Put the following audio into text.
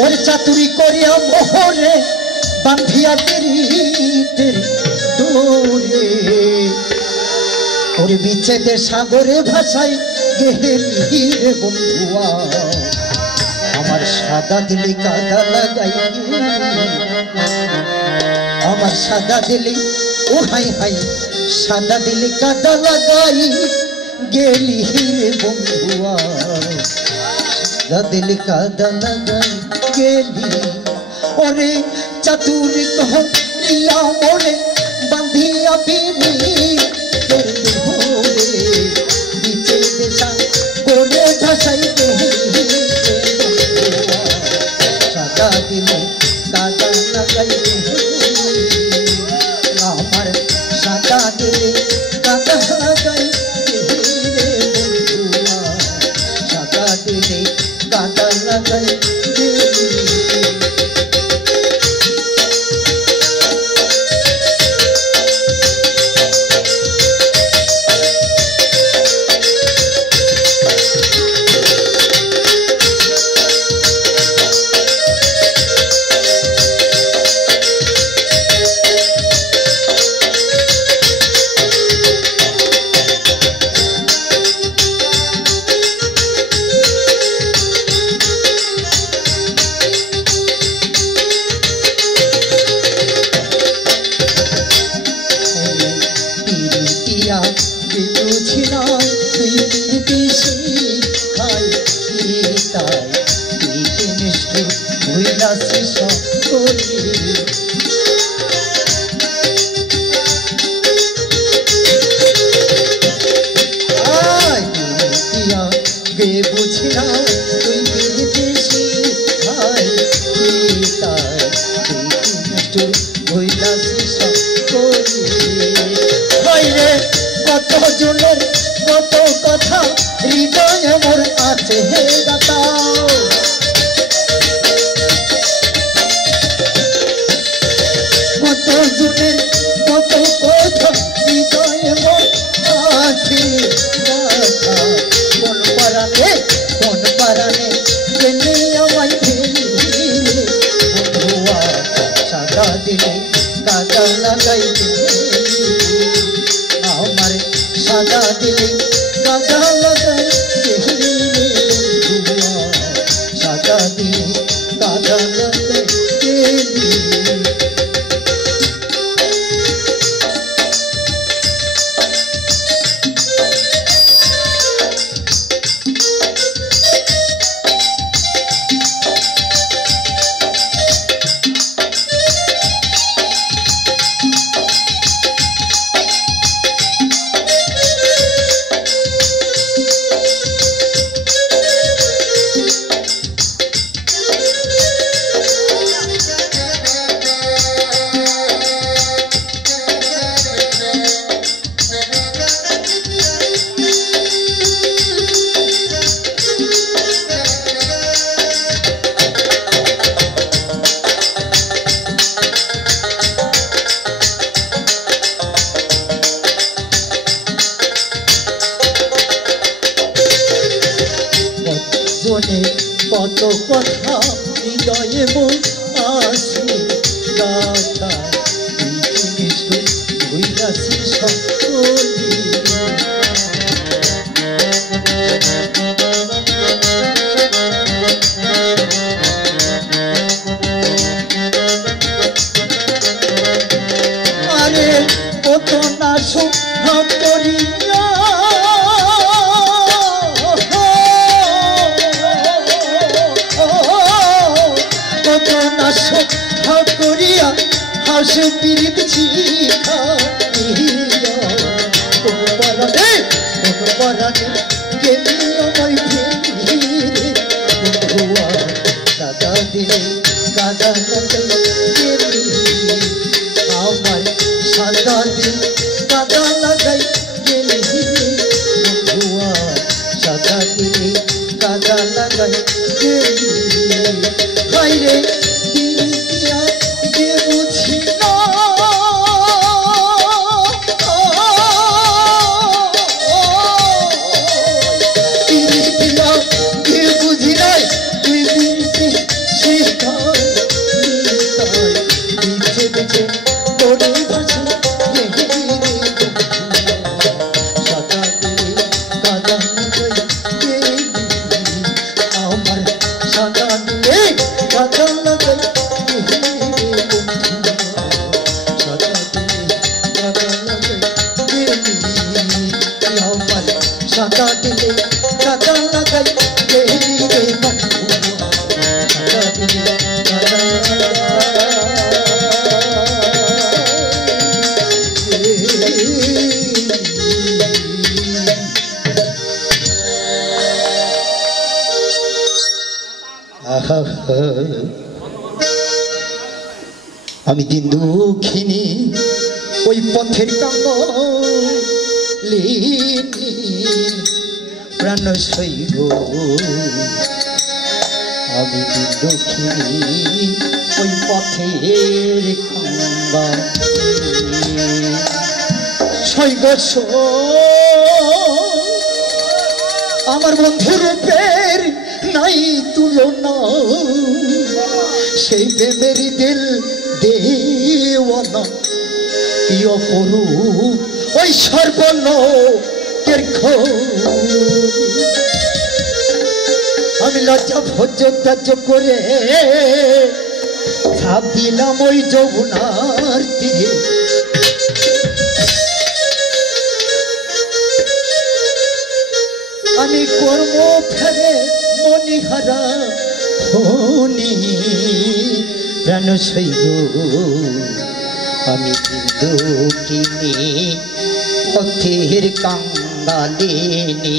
और चातुरी करिया मोहरे बांधिया तेरी डोरे और बीचे दे सागरे भाषाई गेली रे बंधुआ আমার সাদা দিলি কাদা লাগাই আমার সাদা দিলি ও হাই হাই সাদা দিলি কাদা লাগাই গেলি রে বন্ধুয়া সাদা দিলি কাদা লাগাই গেলি ওরে চাতুরি কহ ইয়া মোরে বাঁধিয়া বিনি তোর ধরে বিচে দেশা করে ভাষাই গেলি সাদা দিলে কাদা লাগাই আমার সাদা দিলে কাদা লাগাই সাদা দিলে কাদা লাগাই কত কথা হৃদয় মোর আছে হে দাতা কত জনের কত কথা হৃদয় মোর আছে দাতা কোন পারানে জেনে আমায় ফেলি বন্ধুয়া সাদা দিলে কাদা লাগাই আমার সাদা দিলে কাদা লাগাই সাদা দিলে কাদা লাগাই কত কথা হৃদয়ে মোর আছে গাথা নিষ্ঠুর হইয়াছি সকলি আরে কত না সুখ করিয়া করিয়া হাসে পিরিত পরানে গেলি আমায় ফেলি দাদা দিলে কাদা লাগাই আমায় সাদা দিল কাদা লাগাই গেলি সাদা দিলে কাদা লাগাই গেলি হাইরে সাদা দিলে সাদা লাগাই সাদা দিলে সাদা লাগাই আমার সাদা দিলে সাদা লাগাই গেলি রে বন্ধুয়া সাদা দিলে সাদা আমি দিন দুঃখিনী ওই পথের কাঙ্গলি প্রাণ সইব আমি দিন দুঃখিনী ওই পথের কাঙ্গলি সইব আমার বন্ধু রূপের নাই তুলনা সেই প্রেমের দিল দেওয়ানা কি অপরূপ ওই সর্বলোকের আমি লজ্জা ভোজ্য ত্যায্য করে ঝাঁপ দিলাম ওই যমুনার তীরে আমি কর্ম ফেরে মনিহারা হনি প্রাণ সইব আমি কিন্তু কিনি পথের কাঙ্গালিনী।